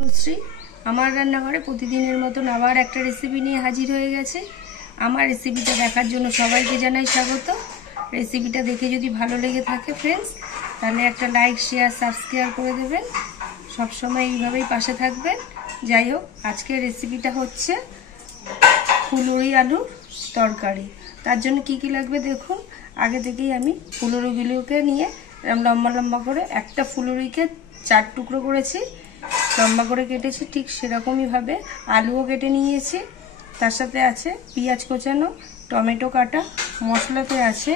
শ্রী আমার রান্নাঘরে প্রতিদিনের মতন আবার একটা রেসিপি নিয়ে হাজির হয়ে গেছে। আমার রেসিপিটা দেখার জন্য সবাইকে জানাই স্বাগত। রেসিপিটা দেখে যদি ভালো লেগে থাকে ফ্রেন্ডস, তাহলে একটা লাইক শেয়ার সাবস্ক্রাইব করে দেবেন। সবসময় এইভাবেই পাশে থাকবেন। যাই হোক, আজকের রেসিপিটা হচ্ছে ফুলুরি আলুর তরকারি। তার জন্য কি কি লাগবে দেখুন। আগে থেকেই আমি ফুলুরিগুলোকে নিয়ে লম্বা লম্বা করে, একটা ফুলুরিকে 4 টুকরো করেছি, লম্বা করে কেটেছি। ঠিক সেরকমইভাবে আলুও কেটে নিয়েছি। তার সাথে আছে পেঁয়াজ কোচানো, টমেটো কাটা, মশলাতে আছে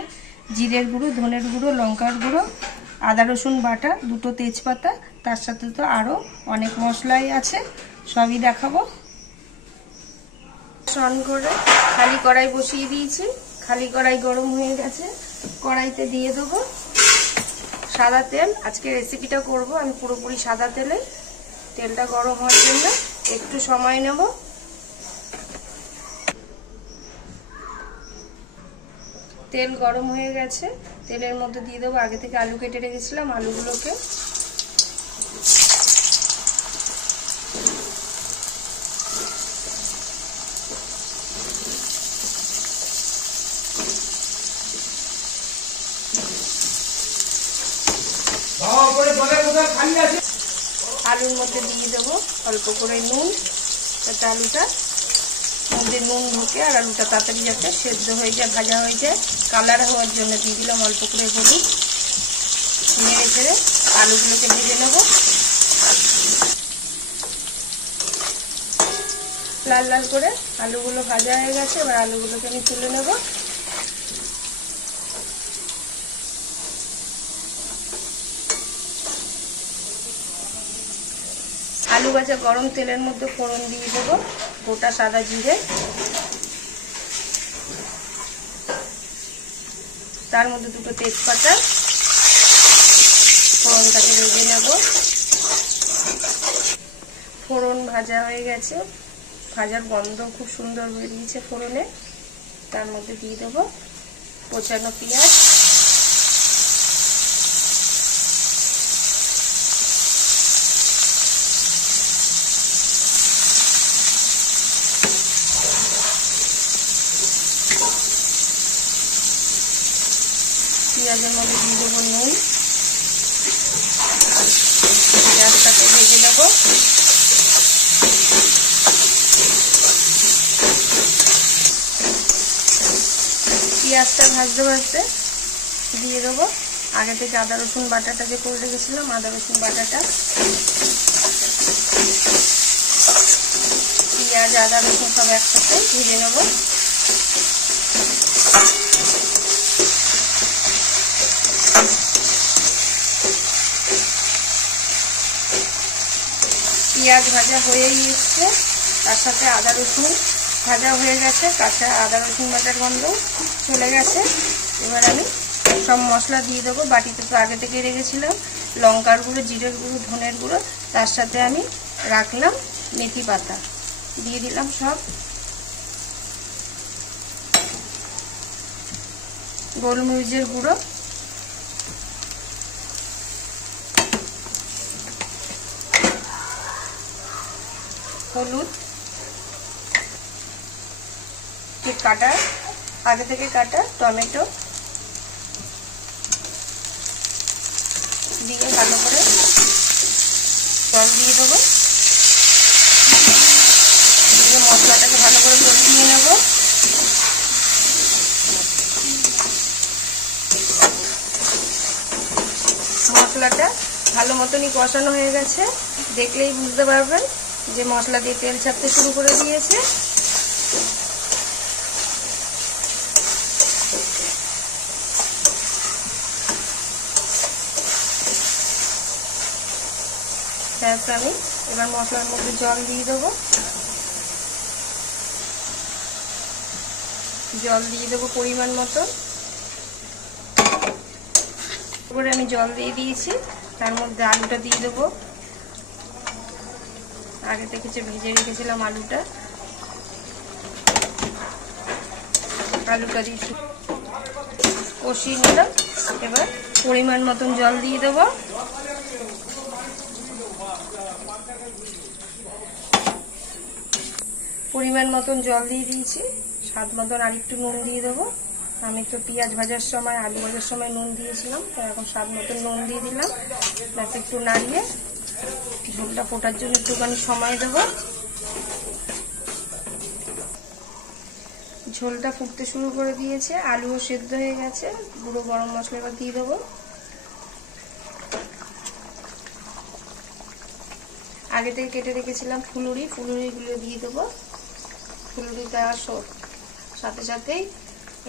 জিরের গুঁড়ো, ধনের গুঁড়ো, লঙ্কার গুঁড়ো, আদা রসুন বাটা, 2টো তেজপাতা। তার সাথে তো আরও অনেক মশলাই আছে, সবই দেখাবো। অন করে খালি কড়াই বসিয়ে দিয়েছি। খালি কড়াই গরম হয়ে গেছে। কড়াইতে দিয়ে দেবো সাদা তেল। আজকে রেসিপিটা করব আমি পুরোপুরি সাদা তেলে। তেলটা গরম হওয়ার জন্য একটু সময় নেব। তেল গরম হয়ে গেছে। তেলের মধ্যে দিয়ে দেবো আগে থেকে আলু কেটে রেখেছিলাম, আলুগুলোকে। আলুর মধ্যে দিয়ে দেবো অল্প করে নুন, যাতে আলুটা মধ্যে নুন ঢোকে আর আলুটা তাড়াতাড়ি যাতে সেদ্ধ হয়ে যায়, ভাজা হয়ে যায়। কালার হওয়ার জন্য দিয়ে দিলাম অল্প করে হলুদ। নেড়ে ছেড়ে আলুগুলোকে ভেজে নেব। লাল লাল করে আলুগুলো ভাজা হয়ে গেছে। এবার আলুগুলোকে আমি তুলে নেব। আলু ভাজা গরম তেলের মধ্যে ফোড়ন দিয়ে দেবো গোটা সাদা জিরে, তার মধ্যে 2টো তেজপাতা। ফোড়নটাকে ভেজে নেব। ফোড়ন ভাজা হয়ে গেছে, ভাজার গন্ধ খুব সুন্দর বেরিয়েছে ফোড়নে। তার মধ্যে দিয়ে দেবো কোচানো পেঁয়াজ, পেঁয়াজের মধ্যে দিয়ে দেবো নুন। পেঁয়াজটাকে ভেজে নেব। পেঁয়াজটা ভাজতে ভাজতে দিয়ে দেবো আগে থেকে আদা রসুন বাটাটা যে করে রেখেছিলাম, আদা রসুন বাটাটা। পেঁয়াজ আদা রসুন সব একসাথে ভেজে নেব। পেঁয়াজ ভাজা হয়েই এসছে, তার সাথে আদা রসুন ভাজা হয়ে গেছে, কাঁচা আদা রসুন বাটার গন্ধ চলে গেছে। এবার আমি সব মশলা দিয়ে দেবো। বাটিতে তো আগে থেকে রেখেছিলাম লঙ্কার গুঁড়ো, জিরের গুঁড়ো, ধনের গুঁড়ো। তার সাথে আমি রাখলাম মেথি পাতা, দিয়ে দিলাম সব। গোলমরিচের গুঁড়ো, হলুদ, কাটা আগে থেকে কাটা টমেটো দিয়ে ভালো করে জল দিয়ে দেবো। দিয়ে মশলাটাকে ভালো করে কষিয়ে নেব। মশলাটা ভালো মতনই কষানো হয়ে গেছে। দেখলেই বুঝতে পারবেন যে মশলা দিয়ে তেল ছাড়তে শুরু করে দিয়েছে। তারপর আমি এবার মশলার মধ্যে জল দিয়ে দেবো। জল দিয়ে দেবো পরিমাণ মতো। তারপরে আমি জল দিয়ে দিয়েছি। তার মধ্যে আলুটা দিয়ে দেবো। আগে থেকে যে ভেজে রেখেছিলাম আলুটা, আলুটা দিয়ে কষিয়ে নিলাম। এবার পরিমাণ মতন জল দিয়ে দেবো। পরিমাণ মতন জল দিয়ে দিয়েছি, স্বাদ মতন আর একটু নুন দিয়ে দেবো। আমি তো পেঁয়াজ ভাজার সময় আলু ভাজার সময় নুন দিয়েছিলাম, তো এখন স্বাদ মতন নুন দিয়ে দিলাম। ব্যাস একটু নাড়িয়ে ঝোলটা ফোটার জন্য একটুখানি সময় দেবো। ঝোলটা ফুটতে শুরু করে দিয়েছে, আলুও সেদ্ধ হয়ে গেছে। গুঁড়ো গরম মশলা এবার দিয়ে দেবো। আগে থেকে কেটে রেখেছিলাম ফুলুরিগুলো দিয়ে দেবো। ফুলুরি দেওয়ার সাথে সাথেই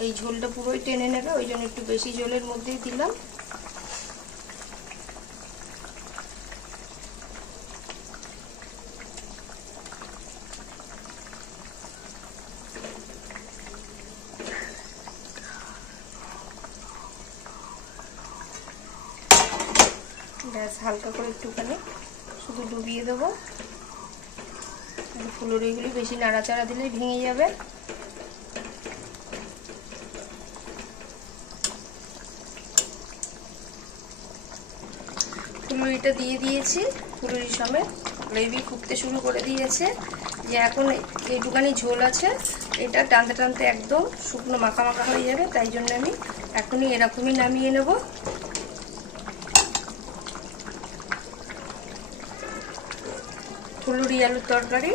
এই ঝোলটা পুরোই টেনে নেবে, ওই জন্য একটু বেশি ঝোলের মধ্যেই দিলাম। ব্যাস হালকা করে একটুখানি শুধু ডুবিয়ে দেবো। ফুলুরিগুলি বেশি নাড়াচাড়া দিলে ভেঙে যাবে। ফুলুরিটা দিয়ে দিয়েছি, ফুলুরির সমেত গ্রেভি ফুটতে শুরু করে দিয়েছে। যে এখন এইটুখানি ঝোল আছে, এটা টানতে টানতে একদম শুকনো মাখা মাখা হয়ে যাবে, তাই জন্য আমি এখনই এরকমই নামিয়ে নেব। ফুলুরি আলুর তরকারি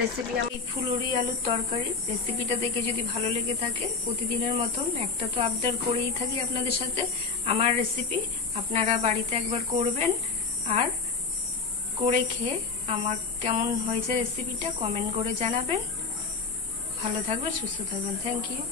রেসিপি। আমি ফুলুরি আলুর তরকারি রেসিপিটা দেখে যদি ভালো লেগে থাকে, প্রতিদিনের মতন একটা তো আবদার করেই থাকি আপনাদের সাথে। আমার রেসিপি আপনারা বাড়িতে একবার করবেন, আর করে খেয়ে আমার কেমন হয়েছে রেসিপিটা কমেন্ট করে জানাবেন। ভালো থাকবেন, সুস্থ থাকবেন। Thank you.